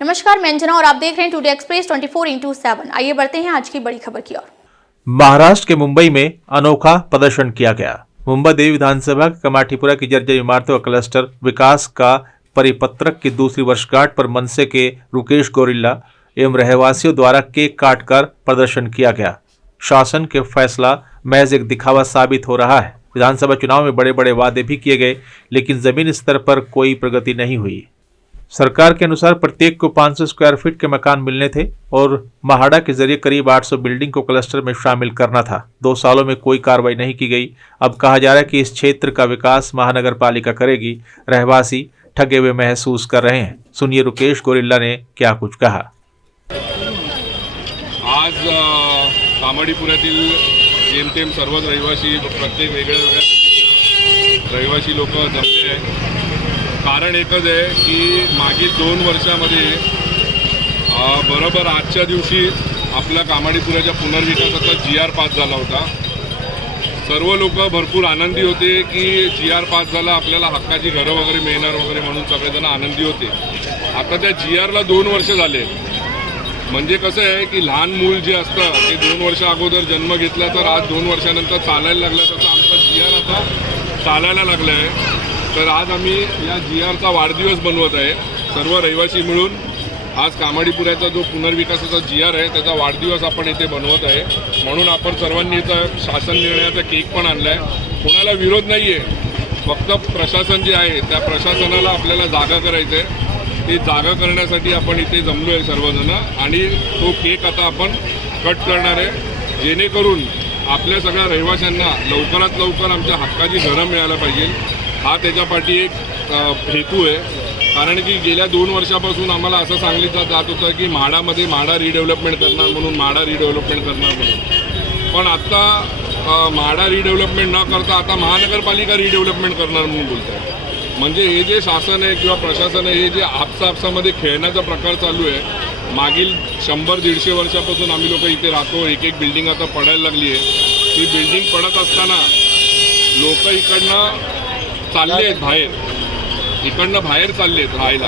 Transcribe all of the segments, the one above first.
नमस्कार, मैं अंजना और आप देख रहे हैं टुडे एक्सप्रेस 24x7। आइए बढ़ते हैं आज की बड़ी खबर की ओर। महाराष्ट्र के मुंबई में अनोखा प्रदर्शन किया गया। मुंबई देवी विधानसभा के कमाटीपुरा की जर्जर इमारतों का क्लस्टर विकास का परिपत्रक की दूसरी वर्षगांठ पर मनसे के रुकेश गोरिल्ला एवं रहवासियों द्वारा केक काटकर प्रदर्शन किया गया। शासन के फैसला महज एक दिखावा साबित हो रहा है। विधानसभा चुनाव में बड़े बड़े वादे भी किए गए, लेकिन जमीन स्तर पर कोई प्रगति नहीं हुई। सरकार के अनुसार प्रत्येक को 500 स्क्वायर फीट के मकान मिलने थे और महाड़ा के जरिए करीब 800 बिल्डिंग को क्लस्टर में शामिल करना था। 2 सालों में कोई कार्रवाई नहीं की गई। अब कहा जा रहा है कि इस क्षेत्र का विकास महानगर पालिका करेगी। रहवासी ठगे हुए महसूस कर रहे हैं। सुनिए रुकेश गोरिल्ला ने क्या कुछ कहा। आज कामाडीपुऱ्यातील जेमतेम सर्वच रहिवासी प्रत्येक वेगळ्या रहिवासी लोक जमले आहेत। कारण एकच आहे की मागील 2 वर्षामध्ये बरोबर आजच्या दिवशी आपल्या कामाडीपुऱ्याच्या पुनर्विकासाचा GR पास झाला होता। सर्व लोक भरपूर आनंदी होते की GR पास झाला, आपल्याला हक्काची घरं वगैरे मिळणार वगैरे म्हणून सगळेजण आनंदी होते। आता त्या GRला 2 वर्ष झाले। म्हणजे कसं आहे की लहान मूल जे असतं ते 2 वर्ष अगोदर जन्म घेतला तर आज 2 वर्षानंतर चालायला लागला, तसं आमचा GR आता चालायला लागला आहे। तर आज आम्ही या GRचा वाढदिवस बनवत आहे। सर्व रहिवासी मिळून आज कामाडीपुऱ्याचा जो पुनर्विकासाचा GR आहे त्याचा वाढदिवस आपण इथे बनवत आहे। म्हणून आपण सर्वांनी इथं शासन निर्णयाचा केक पण आणला आहे। कोणाला विरोध नाही आहे, फक्त प्रशासन जे आहे त्या प्रशासनाला आपल्याला जागा करायचं आहे। ती जागा करण्यासाठी आपण इथे जमलो आहे सर्वजण आणि तो केक आता आपण कट करणार आहे, जेणेकरून आपल्या सगळ्या रहिवाशांना लवकरात लवकर आमच्या हक्काची घरं मिळायला पाहिजे। हा त्याच्यापाठी एक हेतू आहे। कारण की गेल्या 2 वर्षापासून आम्हाला असं सांगितलं जात होतं की म्हाडामध्ये म्हाडा रिडेव्हलपमेंट करणार म्हणून, म्हाडा रिडेव्हलपमेंट करणार म्हणून। पण आता म्हाडा रिडेव्हलपमेंट न करता आता महानगरपालिका रिडेव्हलपमेंट करणार म्हणून बोलत आहे। म्हणजे हे जे शासन आहे किंवा प्रशासन आहे हे जे आपसामध्ये खेळण्याचा प्रकार चालू आहे। मागील 100-150 वर्षापासून आम्ही लोक इथे राहतो। एक बिल्डिंग आता पडायला लागली आहे। ती बिल्डिंग पडत असताना लोक इकडनं चालले आहेत बाहेर, इकडनं बाहेर चालले आहेत राहायला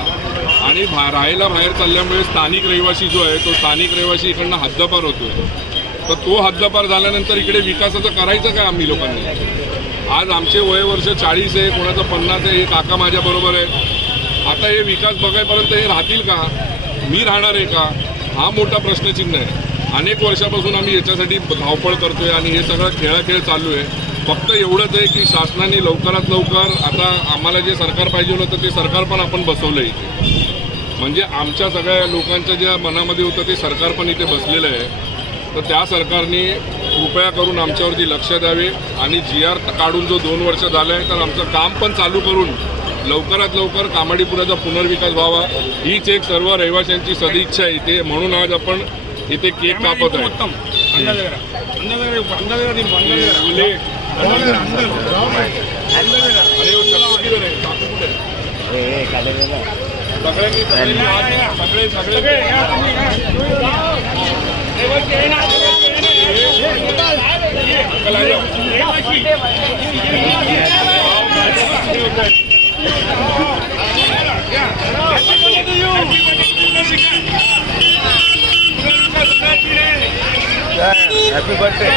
आणि राहायला बाहेर चालल्यामुळे स्थानिक रहिवासी जो आहे तो स्थानिक रहिवासी इकडनं हद्दपार होतोय। तर तो हद्दपार झाल्यानंतर इकडे विकासाचं करायचं काय आम्ही लोकांनी? आज आमचे वयवर्ष 40 आहे, कोणाचं 50 आहे। हे काका माझ्याबरोबर आहे। आता हे विकास बघायपर्यंत हे राहतील का? मी राहणार आहे का? हा मोठा प्रश्नचिन्ह आहे। अनेक वर्षापासून आम्ही याच्यासाठी धावपळ करतोय आणि हे सगळं खेळाखेळ चालू आहे। फक्त एवढंच आहे की शासनाने लवकरात लवकर आता आम्हाला जे सरकार पाहिजे होतं ते सरकार पण आपण बसवलं इथे। म्हणजे आमच्या सगळ्या लोकांच्या ज्या मनामध्ये होतं ते सरकार पण इथे बसलेलं आहे। तर त्या सरकारने कृपया करून आमच्यावरती लक्ष द्यावे आणि GR काढून जो 2 वर्ष झालं आहे तर आमचं काम पण चालू करून लवकरात लवकर कामाडीपुऱ्याचा पुनर्विकास व्हावा हीच एक सर्व रहिवाशांची सदिच्छा आहे इथे। म्हणून आज आपण इथे केक कापत आहे। Happy birthday.